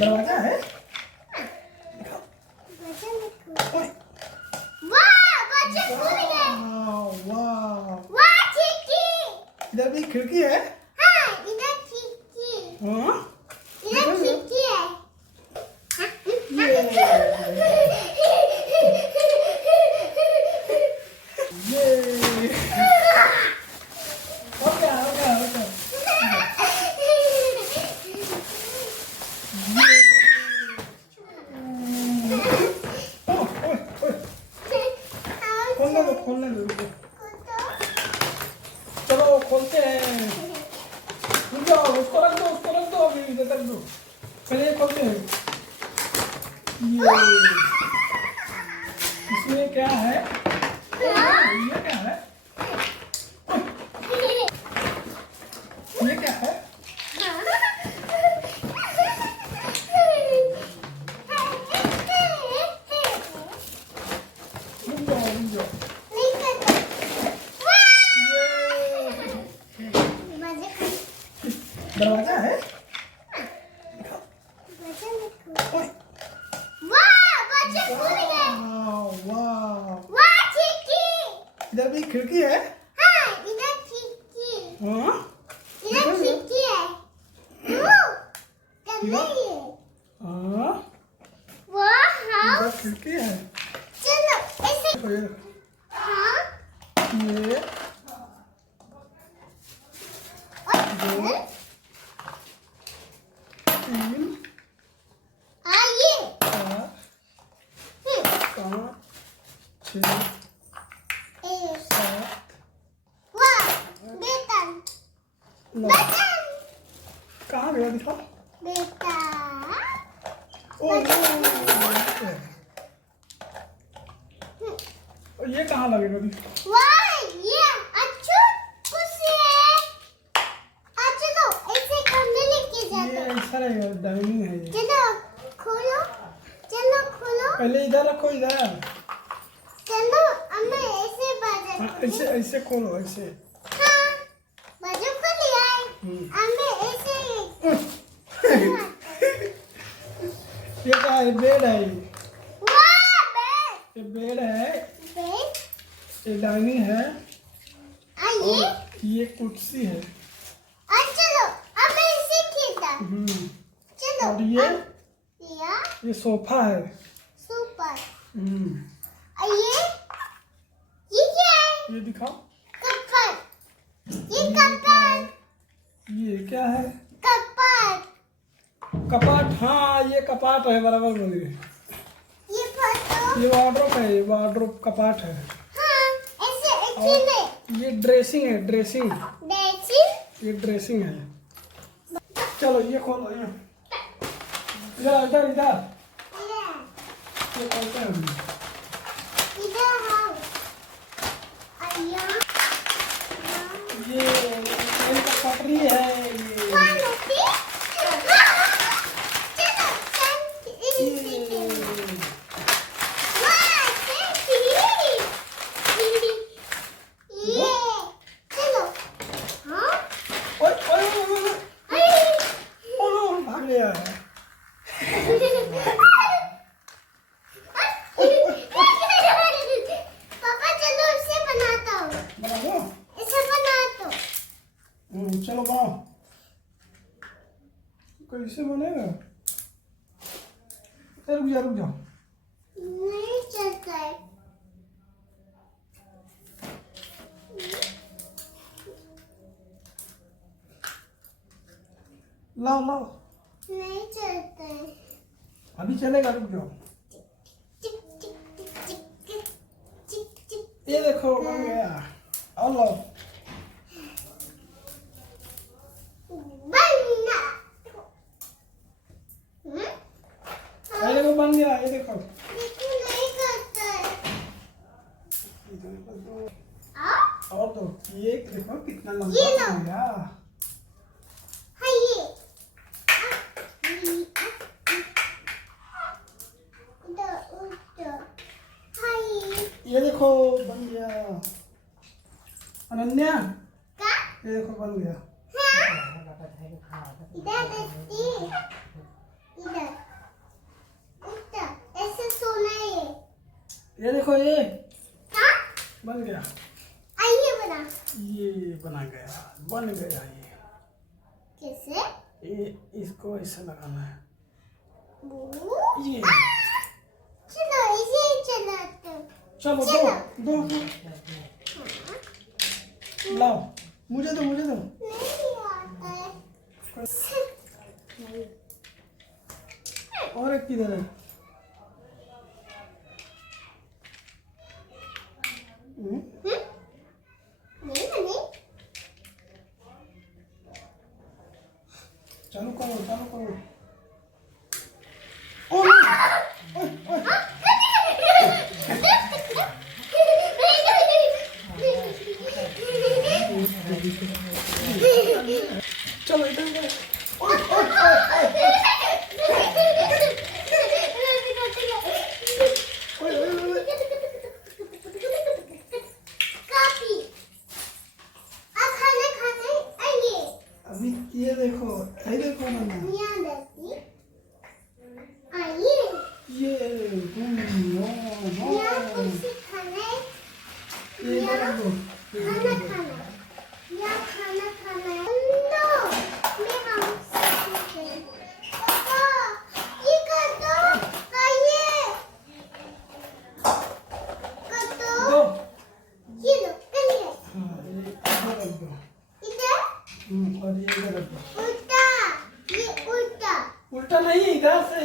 दरवाजा है। ओए, वाह वाह, इधर भी खिड़की है। हाँ, ये हो गया हो गया हो गया। खोलने दो रुको। चलो खोलते हैं। रुक जाओ, उसको रख दो अभी इधर रख दो। पहले ये खोलते हैं। ये इसमें क्या है? ये क्या है? ये क्या है? रुक जाओ। दरवाजा है। ओए, वाह, इधर भी खिड़की है। हाँ, इधर खिड़की है। चलो ऐसे। ये दो, तीन, चार, पाँच, छः, सात, नौ। कहाँ गया दिखा? ये कहाँ लगेगा अभी? ये ऐसा रहेगा, डाइनिंग है ये। चलो खोलो। पहले इधर रखो, इधर। चलो हमें ऐसे बाजू। हाँ, ऐसे खोलो, ऐसे। हाँ, बाजू खोल लिया है। हमें ऐसे। ये क्या है? बेड है ये। वाह, ये बेड है। बेड। ये डाइनिंग है। आइए। ये कुर्सी है। चलो हमें ऐसे खेलता। चलो। और ये सोफा है। सुपर। ये क्या है? ये दिखाओ। कपड़। ये कपड़। ये क्या है? कपड़। कपाट। हाँ, ये कपाट है, बराबर बोलिए। ये फोटो। ये वार्डरोब है, ये वार्डरोब कपाट है। हाँ, ऐसे अकेले। ये ड्रेसिंग है, ड्रेसिंग। ये ड्रेसिंग है। चलो ये खोलो, ये इधर इधर इधर। ये खोलते हैं अभी। इधर आओ। आइया। ये ट्रेन का पटरी है ये। ओए ओए ओए ओए, भाग गया है। पापा चलो इसे बनाता हूँ। बना दो। इसे बनाता हूँ। चलो बनाओ। कैसे बनेगा? रुक जाओ। नहीं चलता है। लाओ। नहीं चलता है। अभी चलेगा, रुक जाओ। ये देखो बन गया। और लो। ये देखो बन गया, ये देखो। नहीं करता है। और तो ये देखो कितना लंबा ये लो। बन गया। हाँ ये। ये देखो बन गया। अनन्या, का? ये देखो बन गया। हाँ? इधर देखती। इधर उल्टा ऐसे सोना है ये देखो ये हाँ बन गया। आइए बना ये बन गया ये। कैसे ये इसको ऐसा लगाना है। वो ये चलो इसे चलाते हैं। चलो दो लाओ, मुझे दो नहीं आता है और एक किधर है? नहीं चालू करो। ओ नहीं! चलो इधर काफी अब खाने आइए अभी ये देखो ना यहाँ देखिए आइए ये यहाँ कुछ खाना है ये यहाँ देखो खाना यहाँ खाना है नो मैं हम पापा ये कर दो आइए कर दो दो। ये लो करिए हाँ, ये इधर रख दो। इधर और ये इधर रख दो। उल्टा ये उल्टा उल्टा नहीं, इधर से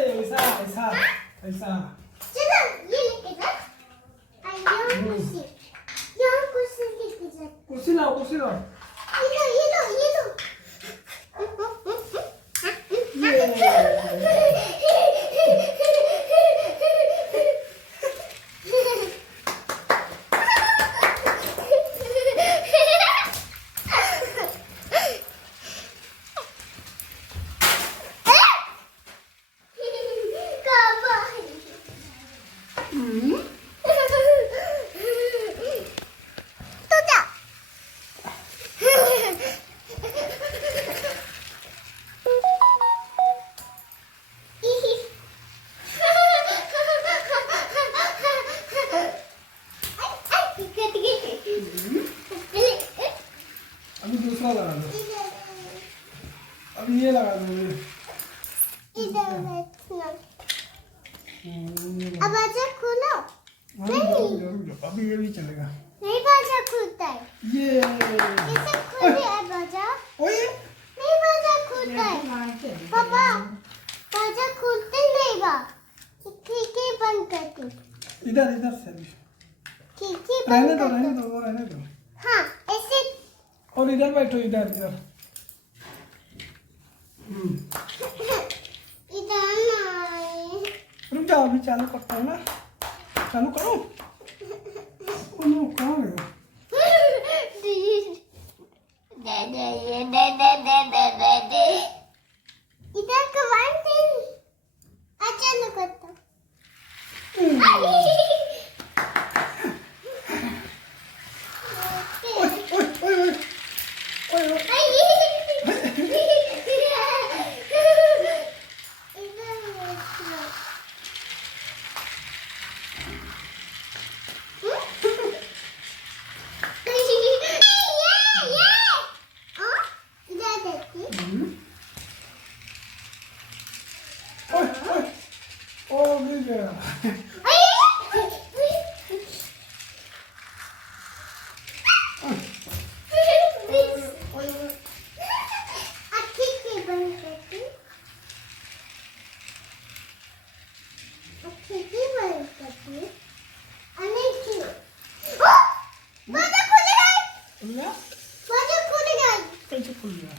ऐसा चलो ये लेके जा आइए कुर्सी यहाँ कुर्सी लेके जा कुर्सी लाओ ये लो तो जा अभी दूसरा लगा दो। अभी ये लगा दो ये। अब आजा खोलो अभी ये भी चलेगा। नहीं बाजा खुलता है ये कैसे खुले है बाजा ओए नहीं बाजा खुलता है पापा बाजा खुलते नहीं बा खिड़की बंद करती इधर से अभी खिड़की बंद रहने कर दो रहने दो। हाँ ऐसे और इधर बैठो इधर इधर नहीं रुक जाओ, अभी चालू करता हूँ ना। चालू करो। ओ नो, कहाँ गए? इधर कमान नहीं अच्छा लगता ओ गिर गया। खुल गया? कैसे खुल गया?